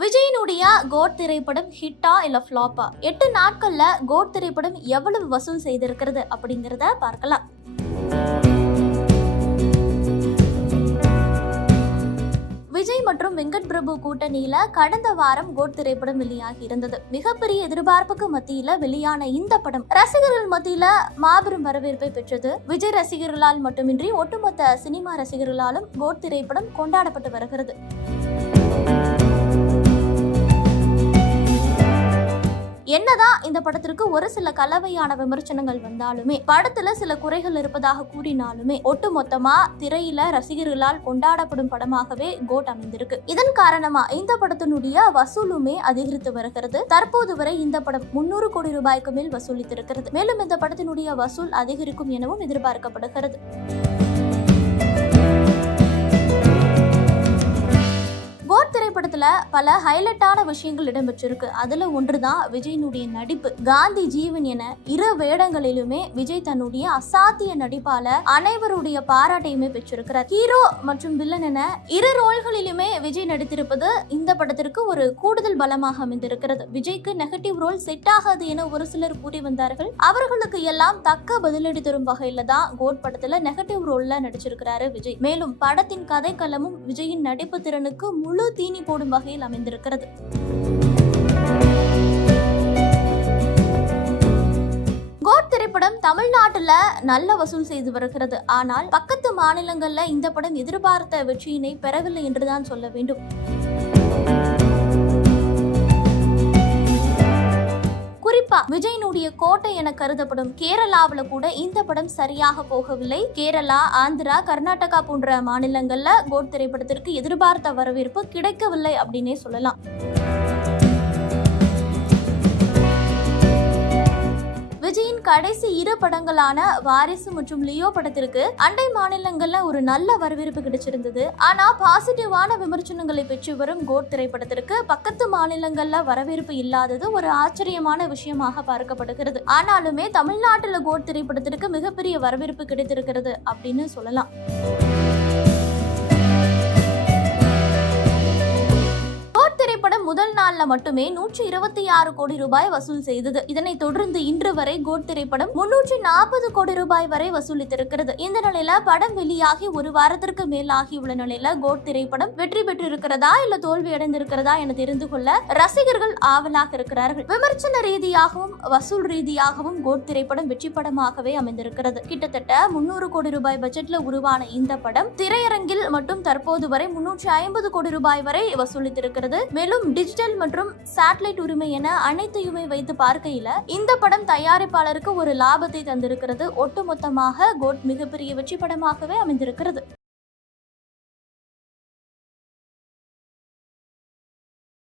விஜயினுடைய code திரைப்படம் ஹிட்டா இல்ல ஃபிளாப்பா? 8 நாட்கள்ல கோட் திரைப்படம் எவ்வளவு வசூல் செய்திருக்கிறது அப்படிங்கறத பார்க்கலாம். விஜய் மற்றும் வெங்கட் பிரபு கூட்டணியில கடந்த வாரம் கோட் திரைப்படம் வெளியாகி இருந்தது. மிகப்பெரிய எதிர்பார்ப்புக்கு மத்தியில வெளியான இந்த படம் ரசிகர்கள் மத்தியில மாபெரும் வரவேற்பை பெற்றது. விஜய் ரசிகர்களால் மட்டுமின்றி ஒட்டுமொத்த சினிமா ரசிகர்களாலும் கோட் திரைப்படம் கொண்டாடப்பட்டு வருகிறது. என்னதான் இந்த படத்திற்கு ஒரு சில கலவையான விமர்சனங்கள் வந்தாலுமே, படத்துல சில குறைகள் இருப்பதாக கூறினாலுமே, ஒட்டுமொத்தமா திரையில ரசிகர்களால் கொண்டாடப்படும் படமாகவே கோட் அமைந்திருக்கு. இதன் காரணமா இந்த படத்தினுடைய வசூலுமே அதிகரித்து வருகிறது. தற்போது வரை இந்த படம் 300 கோடி ரூபாய்க்கு மேல் வசூலித்திருக்கிறது. மேலும் இந்த படத்தினுடைய வசூல் அதிகரிக்கும் எனவும் எதிர்பார்க்கப்படுகிறது. திரைப்படத்துல பல ஹைலைட்டான விஷயங்கள் இடம்பெற்றிருக்கு. அதுல ஒன்றுதான் விஜயினுடைய நடிப்பு. காந்தி ஜீவன் என இரு வேடங்களிலுமே விஜய் தன்னுடைய அசாத்திய நடிப்பால அனைவருடைய பாராட்டையுமே பெற்றிருக்கிறார். ஹீரோ மற்றும் வில்லன் என இரு ரோல்களிலுமே விஜய் நடித்திருப்பது இந்த படத்திற்கு ஒரு கூடுதல் பலமாக அமைந்திருக்கிறது. விஜய்க்கு நெகட்டிவ் ரோல் செட் ஆகாது என ஒரு சிலர் கூறி வந்தார்கள். அவர்களுக்கு எல்லாம் தக்க பதிலடி தரும் வகையில தான் கோட் படத்துல நெகட்டிவ் ரோல்ல நடிச்சிருக்கிறாரு விஜய். மேலும் படத்தின் கதைக்களமும் விஜயின் நடிப்பு திறனுக்கு முழு தீனி போடும் வகையில் அமைந்திருக்கிறது. கோட் திரைப்படம் தமிழ்நாட்டுல நல்ல வசூல் செய்து வருகிறது. ஆனால் பக்கத்து மாநிலங்கள்ல இந்த படம் எதிர்பார்த்த வெற்றியினை பெறவில்லை என்றுதான் சொல்ல வேண்டும். குறிப்பா விஜயினுடைய கோட்டை என கருதப்படும் கேரளாவுல கூட இந்த படம் சரியாக போகவில்லை. கேரளா, ஆந்திரா, கர்நாடகா போன்ற மாநிலங்கள்ல கோட் திரைப்படத்திற்கு எதிர்பார்த்த வரவேற்பு கிடைக்கவில்லை அப்படின்னே சொல்லலாம். விஜயின் கடைசி இரு படங்களான வாரிசு மற்றும் லியோ படத்திற்கு அண்டை மாநிலங்கள்ல ஒரு நல்ல வரவேற்பு கிடைச்சிருந்தது. ஆனா பாசிட்டிவான விமர்சனங்களை பெற்று வரும் கோட் திரைப்படத்திற்கு பக்கத்து மாநிலங்கள்ல வரவேற்பு இல்லாதது ஒரு ஆச்சரியமான விஷயமாக பார்க்கப்படுகிறது. ஆனாலுமே தமிழ்நாட்டுல கோட் திரைப்படத்திற்கு மிகப்பெரிய வரவேற்பு கிடைத்திருக்கிறது அப்படின்னு சொல்லலாம். திரைப்படம் முதல் நாள்ல மட்டுமே 126 கோடி ரூபாய் வசூல் செய்தது. இதனைத் தொடர்ந்து இன்று வரை கோட் திரைப்படம் 340 கோடி ரூபாய் வரை வசூலித்திருக்கிறது. இந்த நிலையில படம் வெளியாகி ஒரு வாரத்திற்கு மேல் ஆகியுள்ள நிலையில கோட் திரைப்படம் வெற்றி பெற்றிருக்கிறதா இல்ல தோல்வி அடைந்திருக்கிறதா என தெரிந்து கொள்ள ரசிகர்கள் ஆவலாக இருக்கிறார்கள். விமர்சன ரீதியாகவும் வசூல் ரீதியாகவும் கோட் திரைப்படம் வெற்றி படமாகவே அமைந்திருக்கிறது. கிட்டத்தட்ட 300 கோடி ரூபாய் பட்ஜெட்ல உருவான இந்த படம் திரையரங்கில் மட்டும் தற்போது வரை 350 கோடி ரூபாய் வரை வசூலித்திருக்கிறது. மேலும் டிஜிட்டல் மற்றும் சேட்டலைட் உரிமை என அனைத்தையுமே வைத்து பார்க்கையில இந்த படம் தயாரிப்பாளருக்கு ஒரு லாபத்தை தந்திருக்கிறது. ஒட்டுமொத்தமாக கோட் மிகப்பெரிய வெற்றி படமாகவே அமைந்திருக்கிறது.